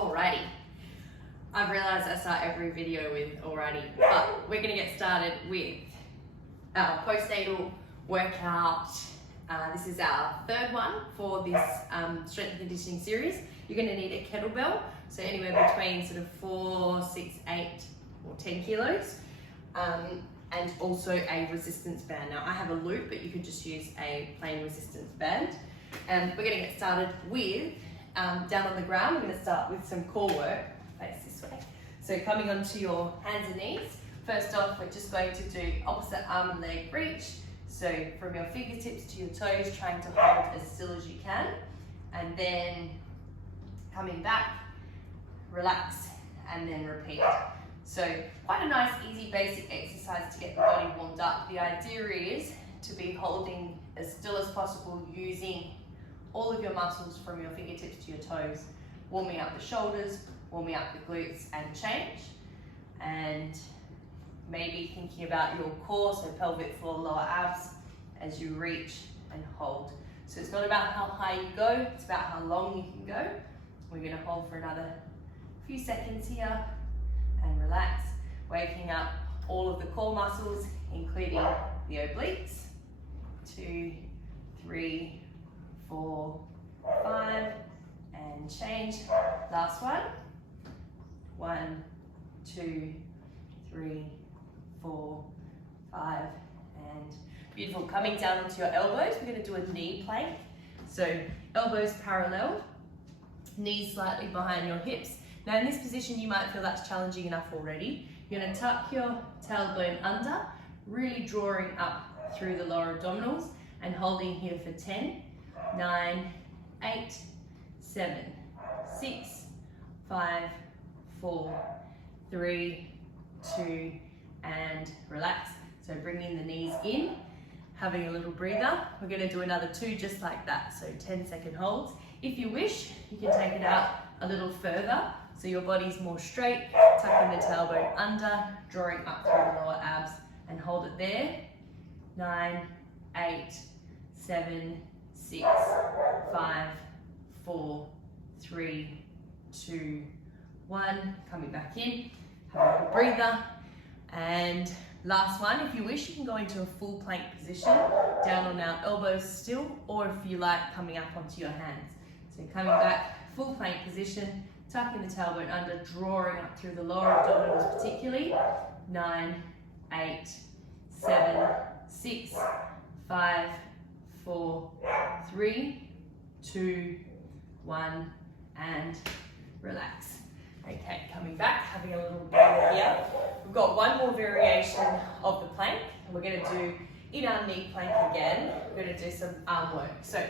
Alrighty. I've realised I start every video with alrighty, but we're going to get started with our postnatal workout. This is our third one for this strength and conditioning series. You're going to need a kettlebell, so anywhere between sort of 4, 6, 8 or 10 kilos. And also a resistance band. Now I have a loop, but you could just use a plain resistance band. And we're going to get started with, down on the ground, we're going to start with some core work. Face this way. So coming onto your hands and knees. First off, we're just going to do opposite arm and leg reach. So from your fingertips to your toes, trying to hold as still as you can. And then coming back, relax, and then repeat. So quite a nice, easy, basic exercise to get the body warmed up. The idea is to be holding as still as possible, using all of your muscles from your fingertips to your toes, warming up the shoulders, warming up the glutes, and change. And maybe thinking about your core, so pelvic floor, lower abs, as you reach and hold. So it's not about how high you go, it's about how long you can go. We're going to hold for another few seconds here and relax, waking up all of the core muscles, including the obliques. 2, 3, 4, 5, and change. Last one. 1, 2, 3, 4, 5, and beautiful. Coming down onto your elbows, we're going to do a knee plank. So elbows parallel, knees slightly behind your hips. Now in this position, you might feel that's challenging enough already. You're going to tuck your tailbone under, really drawing up through the lower abdominals and holding here for 10, 9, 8, 7, 6, 5, 4, 3, 2, and relax. So bringing the knees in, having a little breather. We're going to do another 2 just like that, so 10-second holds. If you wish, you can take it out a little further so your body's more straight, tucking the tailbone under, drawing up through the lower abs, and hold it there. 9, 8, 7, 6, 5, 4, 3, 2, 1. Coming back in, have a little breather. And last one, if you wish, you can go into a full plank position, down on our elbows still, or if you like, coming up onto your hands. So coming back, full plank position, tucking the tailbone under, drawing up through the lower abdominals particularly. 9, 8, 7, 6, 5, 4, 3, 2, 1, and relax. Okay, coming back, having a little breather here. We've got one more variation of the plank, and we're going to do in our knee plank again. We're going to do some arm work. So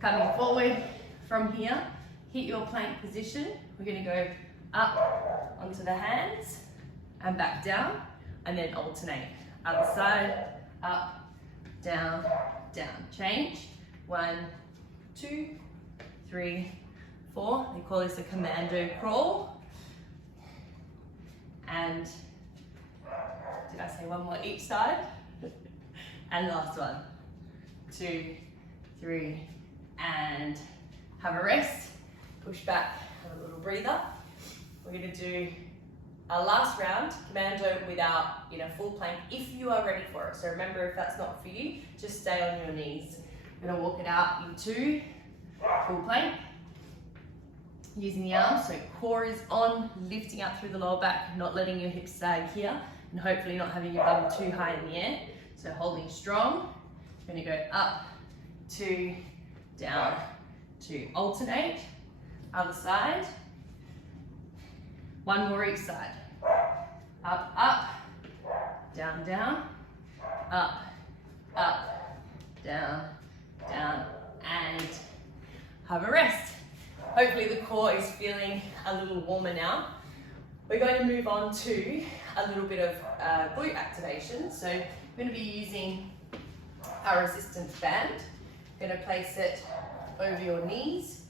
coming forward from here, hit your plank position. We're going to go up onto the hands and back down, and then alternate. Other side, up, down, down. Change. 1, 2, 3, 4. They call this a commando crawl. And did I say one more each side? And last one. 2, 3, and have a rest. Push back, have a little breather. We're going to do our last round, commando, without full plank, if you are ready for it. So remember, if that's not for you, just stay on your knees. We're going to walk it out into full plank. Using the arms, so core is on, lifting up through the lower back, not letting your hips sag here, and hopefully not having your bum too high in the air. So holding strong. We're going to go up, 2, down, 2. Alternate. Other side. One more each side. Up, up, down, down, up, up, down, down, and have a rest. Hopefully the core is feeling a little warmer now. We're going to move on to a little bit of glute activation. So we're going to be using our resistance band. We're going to place it over your knees.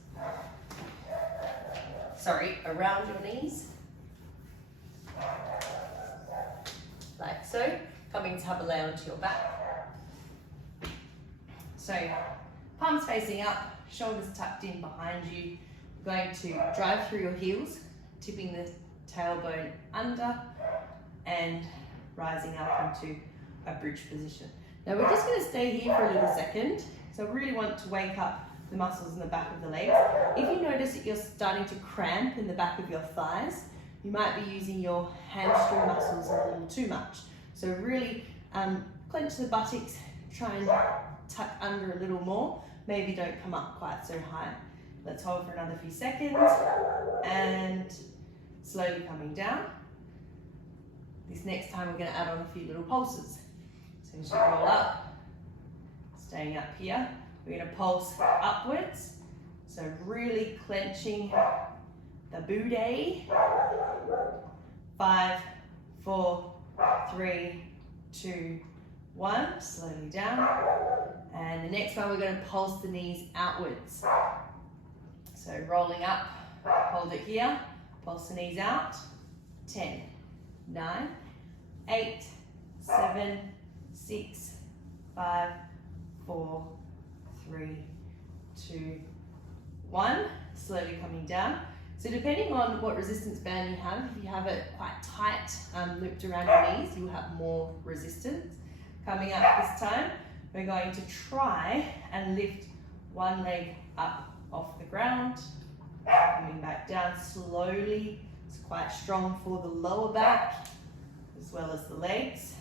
Sorry, around your knees. Like so. Coming to have a lay onto your back. So palms facing up, shoulders tucked in behind you, going to drive through your heels, tipping the tailbone under and rising up into a bridge position. Now we're just going to stay here for a little second. So I really want to wake up the muscles in the back of the legs. If you notice that you're starting to cramp in the back of your thighs, you might be using your hamstring muscles a little too much. So really clench the buttocks, try and tuck under a little more. Maybe don't come up quite so high. Let's hold for another few seconds and slowly coming down. This next time we're going to add on a few little pulses. So as you roll up, staying up here, we're going to pulse upwards. So really clenching the booty. 5, 4, 3, 2, 1. Slowly down. And the next one we're going to pulse the knees outwards. So rolling up, hold it here, pulse the knees out. 10, 9, 8, 7, 6, 5, 4, 3, 2, 1. Slowly coming down. So depending on what resistance band you have, if you have it quite tight, looped around your knees, you'll have more resistance. Coming up this time, we're going to try and lift one leg up off the ground, coming back down slowly. It's quite strong for the lower back as well as the legs.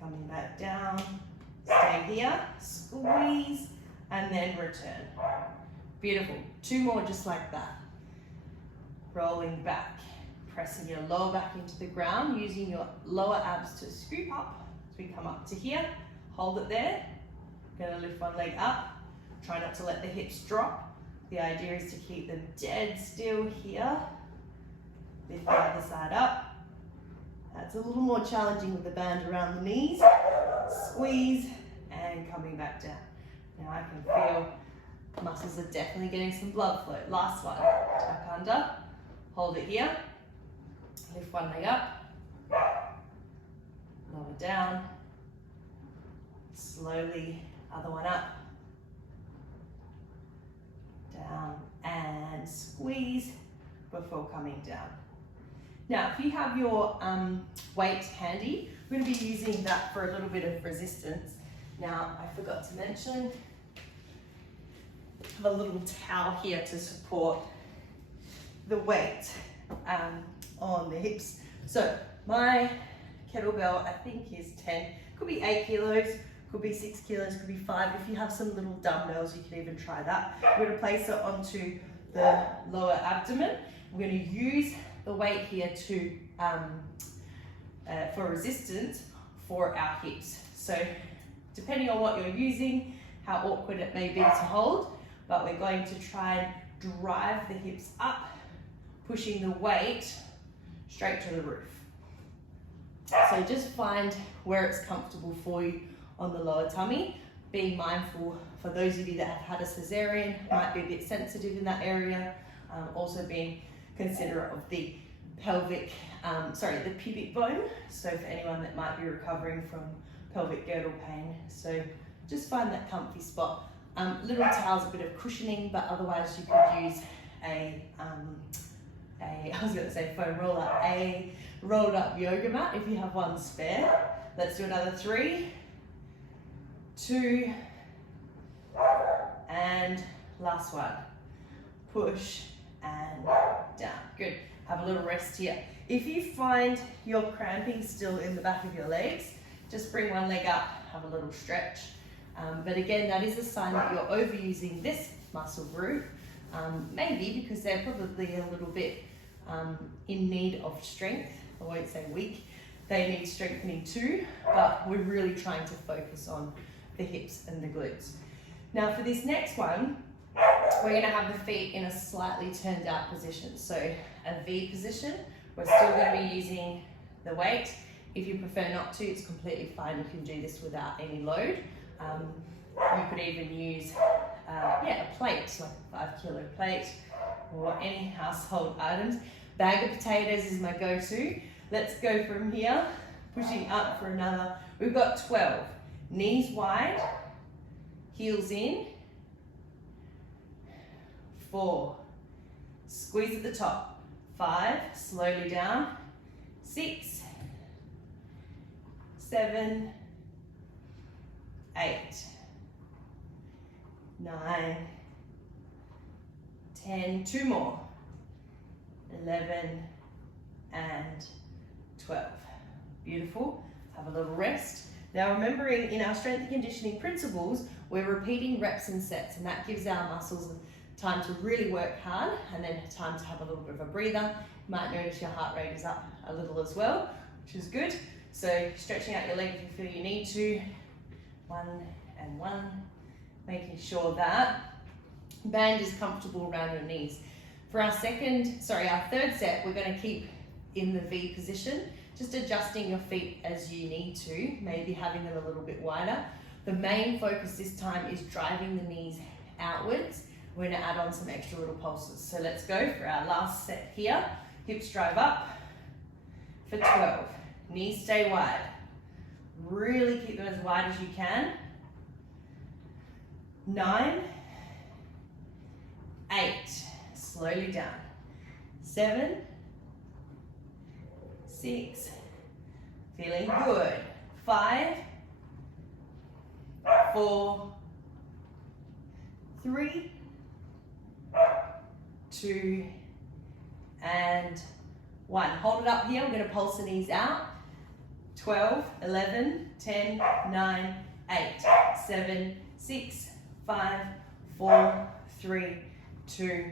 Coming back down, stay here, squeeze, and then return. Beautiful. 2 more just like that. Rolling back, pressing your lower back into the ground, using your lower abs to scoop up as we come up to here. Hold it there. Gonna lift one leg up. Try not to let the hips drop. The idea is to keep them dead still here. Lift the other side up. That's a little more challenging with the band around the knees. Squeeze and coming back down. Now I can feel the muscles are definitely getting some blood flow. Last one. Tuck under. Hold it here. Lift one leg up. Lower down. Slowly, other one up. Down and squeeze before coming down. Now, if you have your weight handy, we're going to be using that for a little bit of resistance. Now, I forgot to mention, I have a little towel here to support the weight on the hips. So my kettlebell, I think, is 10, could be 8 kilos, could be 6 kilos, could be 5. If you have some little dumbbells, you can even try that. We're going to place it onto the lower abdomen. We're going to use the weight here to for resistance for our hips. So depending on what you're using, how awkward it may be to hold, but we're going to try and drive the hips up, pushing the weight straight to the roof. So just find where it's comfortable for you on the lower tummy. Being mindful, for those of you that have had a cesarean, might be a bit sensitive in that area. Also being considerate of the pelvic, the pubic bone. So for anyone that might be recovering from pelvic girdle pain. So just find that comfy spot. Little towels, a bit of cushioning, but otherwise you could use I was going to say foam roller, a rolled up yoga mat if you have one spare. Let's do another 3, 2, and last one. Push and down. Good. Have a little rest here. If you find you're cramping still in the back of your legs, just bring one leg up, have a little stretch. But again, that is a sign that you're overusing this muscle group, maybe because they're probably a little bit in need of strength. I won't say weak. They need strengthening too, but we're really trying to focus on the hips and the glutes. Now for this next one, we're going to have the feet in a slightly turned out position. So a V position. We're still going to be using the weight. If you prefer not to, it's completely fine. You can do this without any load. You could even use a plate, like a 5 kilo plate, or any household items. Bag of potatoes is my go-to. Let's go from here, pushing up for another. We've got 12. Knees wide, heels in. 4, Squeeze at the top. 5, slowly down. 6, 7, 8, 9, 10, 2 more. 11 and 12. Beautiful. Have a little rest. Now remembering in our strength and conditioning principles, we're repeating reps and sets, and that gives our muscles time to really work hard and then time to have a little bit of a breather. You might notice your heart rate is up a little as well, which is good. So stretching out your leg if you feel you need to. 1 and 1. Making sure that band is comfortable around your knees. For our third set, we're going to keep in the V position, just adjusting your feet as you need to, maybe having them a little bit wider. The main focus this time is driving the knees outwards. We're going to add on some extra little pulses. So let's go for our last set here. Hips drive up for 12. Knees stay wide. Really keep them as wide as you can. 9, 8, slowly down. 7, 6, feeling good. 5, 4, 3, 2, and 1. Hold it up here. We're going to pulse the knees out. 12, 11, 10, 9, 8, 7, 6, 5, 4, 3, 2,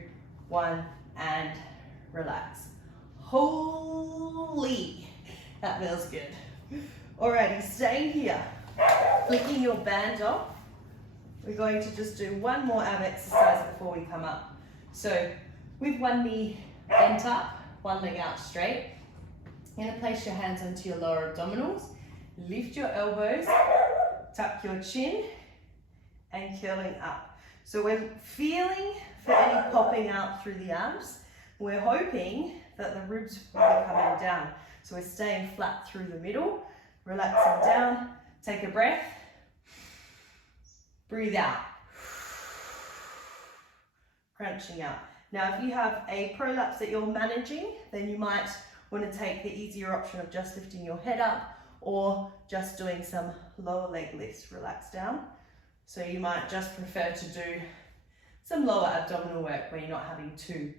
1, and relax. Holy, that feels good. Alrighty, stay here. Flicking your band off. We're going to just do one more ab exercise before we come up. So with one knee bent up, one leg out straight, you're going to place your hands onto your lower abdominals, lift your elbows, tuck your chin, and curling up. So we're feeling for any popping out through the abs. We're hoping that the ribs will be coming down. So we're staying flat through the middle, relaxing down, take a breath, breathe out, crunching up. Now if you have a prolapse that you're managing, then you might want to take the easier option of just lifting your head up or just doing some lower leg lifts. Relax down. So you might just prefer to do some lower abdominal work where you're not having to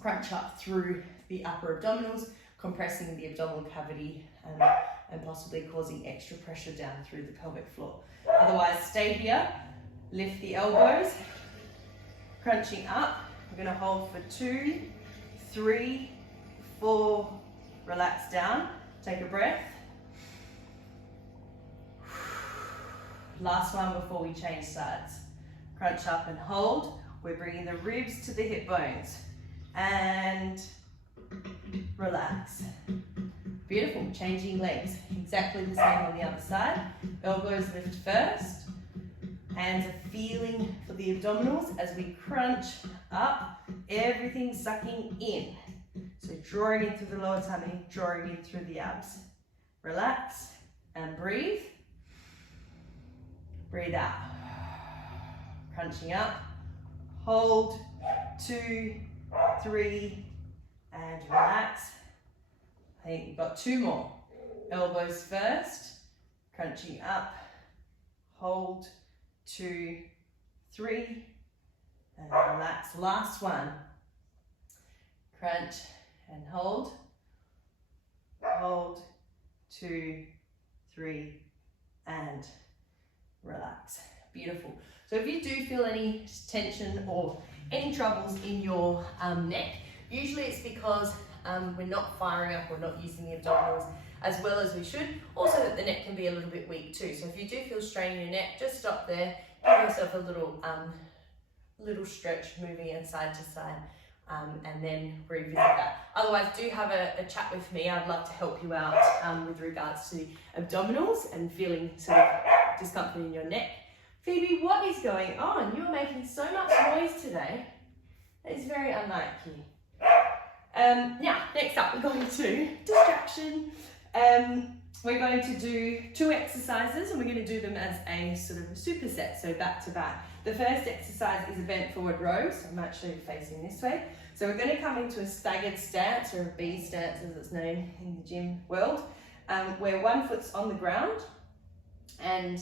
crunch up through the upper abdominals, compressing the abdominal cavity and possibly causing extra pressure down through the pelvic floor. Otherwise, stay here, lift the elbows, crunching up. We're going to hold for 2, 3, 4, relax down, take a breath. Last one before we change sides. Crunch up and hold. We're bringing the ribs to the hip bones. And relax. Beautiful, changing legs. Exactly the same on the other side. Elbows lift first. Hands are feeling for the abdominals as we crunch up. Everything sucking in. So drawing in through the lower tummy, drawing in through the abs. Relax and breathe. Breathe out. Crunching up. Hold. 2, 3, and relax. I think we've got 2 more. Elbows first. Crunching up. Hold. 2, 3, and relax. Last one. Crunch and hold. Hold. 2, 3, and relax. Beautiful. So if you do feel any tension or any troubles in your neck, usually it's because we're not firing up or not using the abdominals as well as we should. Also that the neck can be a little bit weak too. So if you do feel strain in your neck, just stop there, give yourself a little stretch, moving it side to side, and then revisit that. Otherwise, do have a chat with me. I'd love to help you out with regards to abdominals and feeling sort of discomfort in your neck. Phoebe, what is going on? You're making so much noise today. That is very unlike you. Now, next up, we're going to distraction. We're going to do 2 exercises and we're going to do them as a sort of superset, so back to back. The first exercise is a bent forward row, so I'm actually facing this way. So we're going to come into a staggered stance, or a B stance as it's known in the gym world, where one foot's on the ground and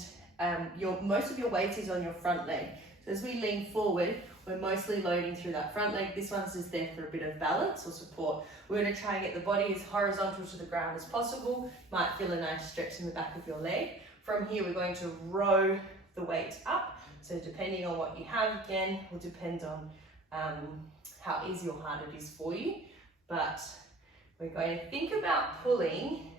most of your weight is on your front leg. So as we lean forward, we're mostly loading through that front leg. This one's just there for a bit of balance or support. We're going to try and get the body as horizontal to the ground as possible. Might feel a nice stretch in the back of your leg. From here, we're going to row the weight up. So depending on what you have, again, will depend on how easy or hard it is for you. But we're going to think about pulling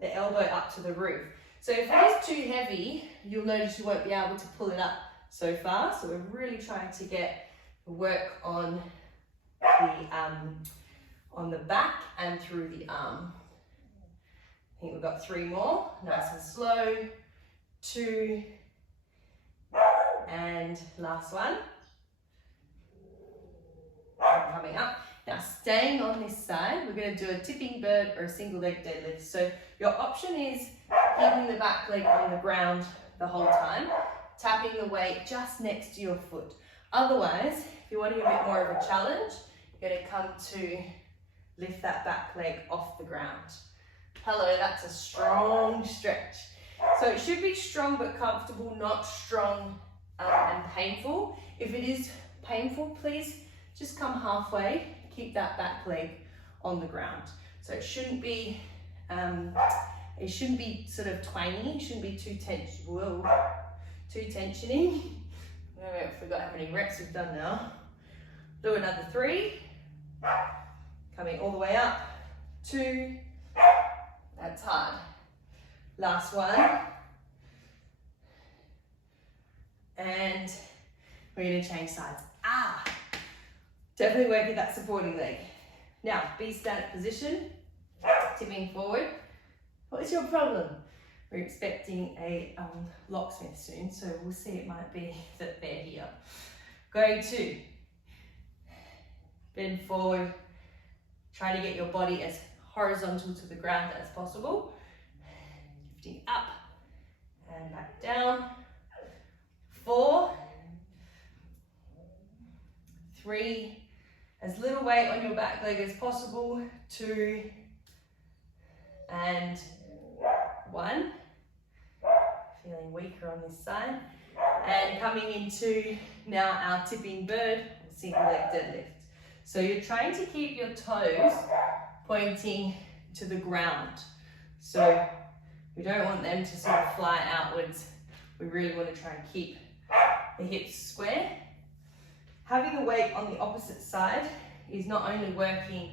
the elbow up to the roof. So if it is too heavy, you'll notice you won't be able to pull it up so far. So we're really trying to get work on the back and through the arm. I think we've got 3 more. Nice and slow. 2. And last one. And coming up. Now staying on this side, we're going to do a tipping bird or a single leg deadlift. So your option is keeping the back leg on the ground the whole time, tapping the weight just next to your foot. Otherwise, if you're wanting a bit more of a challenge, you're going to come to lift that back leg off the ground. Hello, that's a strong stretch. So it should be strong but comfortable, not strong and painful. If it is painful, please just come halfway, keep that back leg on the ground. So it shouldn't be sort of twangy, it shouldn't be too tensioning. I forgot how many reps we've done now. Do another 3. Coming all the way up. 2. That's hard. Last one. And we're going to change sides. Definitely working that supporting leg. Now, be static position, tipping forward. What is your problem? We're expecting a locksmith soon, so we'll see. It might be that they're here. Going to bend forward. Try to get your body as horizontal to the ground as possible. Lifting up and back down. 4, 3, as little weight on your back leg as possible. 2, and 1. Feeling weaker on this side. And coming into now our tipping bird, single leg deadlift. So you're trying to keep your toes pointing to the ground. So we don't want them to sort of fly outwards. We really want to try and keep the hips square. Having the weight on the opposite side is not only working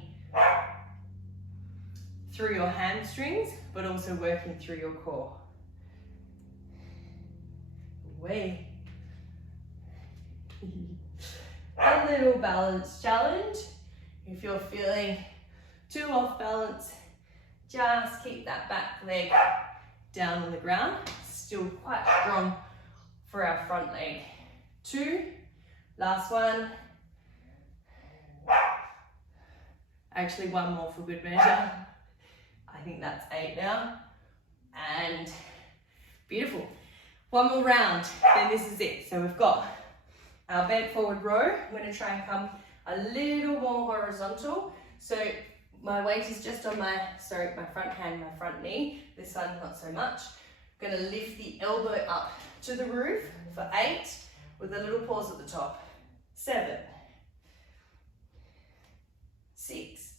through your hamstrings, but also working through your core. Way. A little balance challenge. If you're feeling too off balance, just keep that back leg down on the ground. Still quite strong for our front leg. 2, last one. Actually, 1 more for good measure. I think that's 8 now. And beautiful. 1 more round, then this is it. So we've got our bent forward row. I'm going to try and come a little more horizontal. So my weight is just on my front hand, my front knee. This one, not so much. I'm going to lift the elbow up to the roof for 8 with a little pause at the top. 7, 6,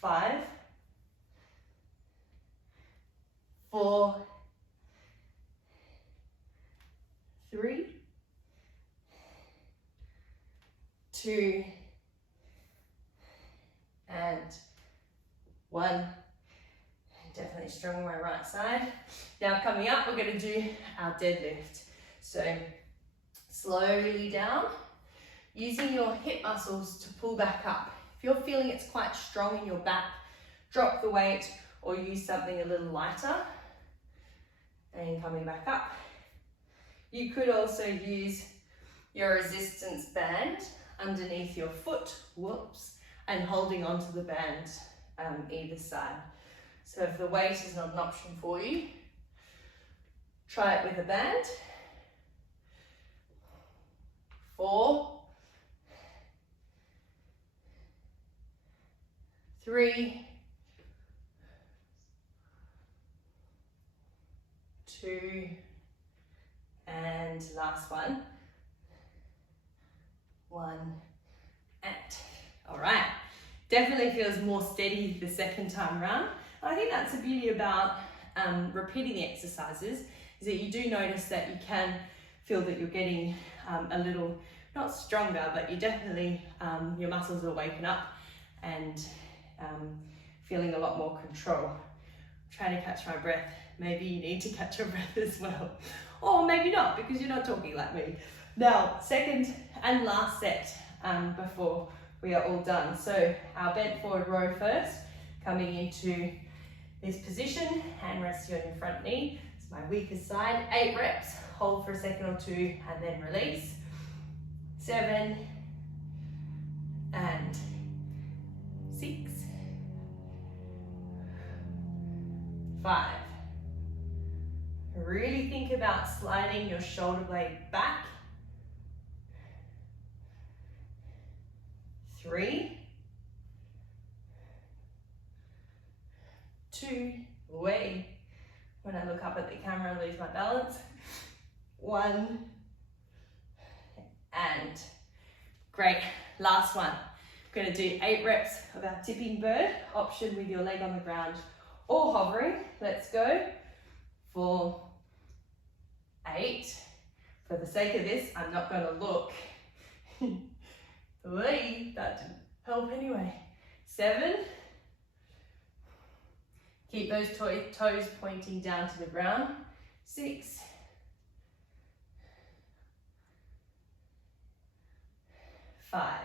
5, 4, 3, 2, and 1. Definitely strong on my right side. Now coming up, we're going to do our deadlift. So slowly down, using your hip muscles to pull back up. If you're feeling it's quite strong in your back, drop the weight or use something a little lighter. And coming back up. You could also use your resistance band underneath your foot, and holding onto the band either side. So if the weight is not an option for you, Try it with a band. 4, 3, 2, and last one. 1, and all right. Definitely feels more steady the second time around. I think that's the beauty about repeating the exercises, is that you do notice that you can feel that you're getting a little, not stronger, but you definitely, your muscles are waking up and feeling a lot more control. I'm trying to catch my breath. Maybe you need to catch your breath as well. Or maybe not, because you're not talking like me. Now, second and last set before we are all done. So our bent forward row first, coming into this position, hand resting on your front knee. It's my weakest side. 8 reps, hold for a second or 2, and then release. 7, and 6, 5. Really think about sliding your shoulder blade back. 3, 2, away. When I look up at the camera, I lose my balance. 1, and great. Last one. We're going to do 8 reps of our tipping bird, option with your leg on the ground or hovering. Let's go for 8. For the sake of this, I'm not going to look. 3, that didn't help anyway. 7. Keep those toes pointing down to the ground. 6. 5.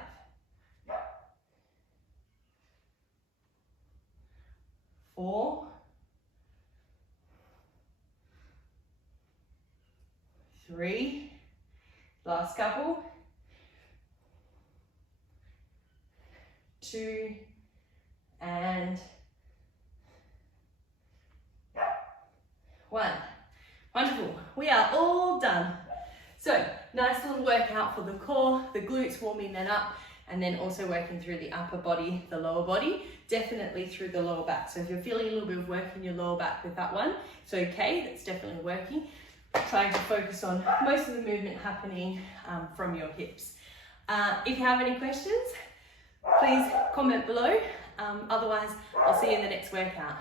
4. 3. Last couple. 2, and 1. Wonderful. We are all done. So, nice little workout for the core, the glutes warming that up, and then also working through the upper body, the lower body, definitely through the lower back. So if you're feeling a little bit of work in your lower back with that one, it's okay, that's definitely working. Trying to focus on most of the movement happening from your hips. If you have any questions, please comment below. Otherwise, I'll see you in the next workout.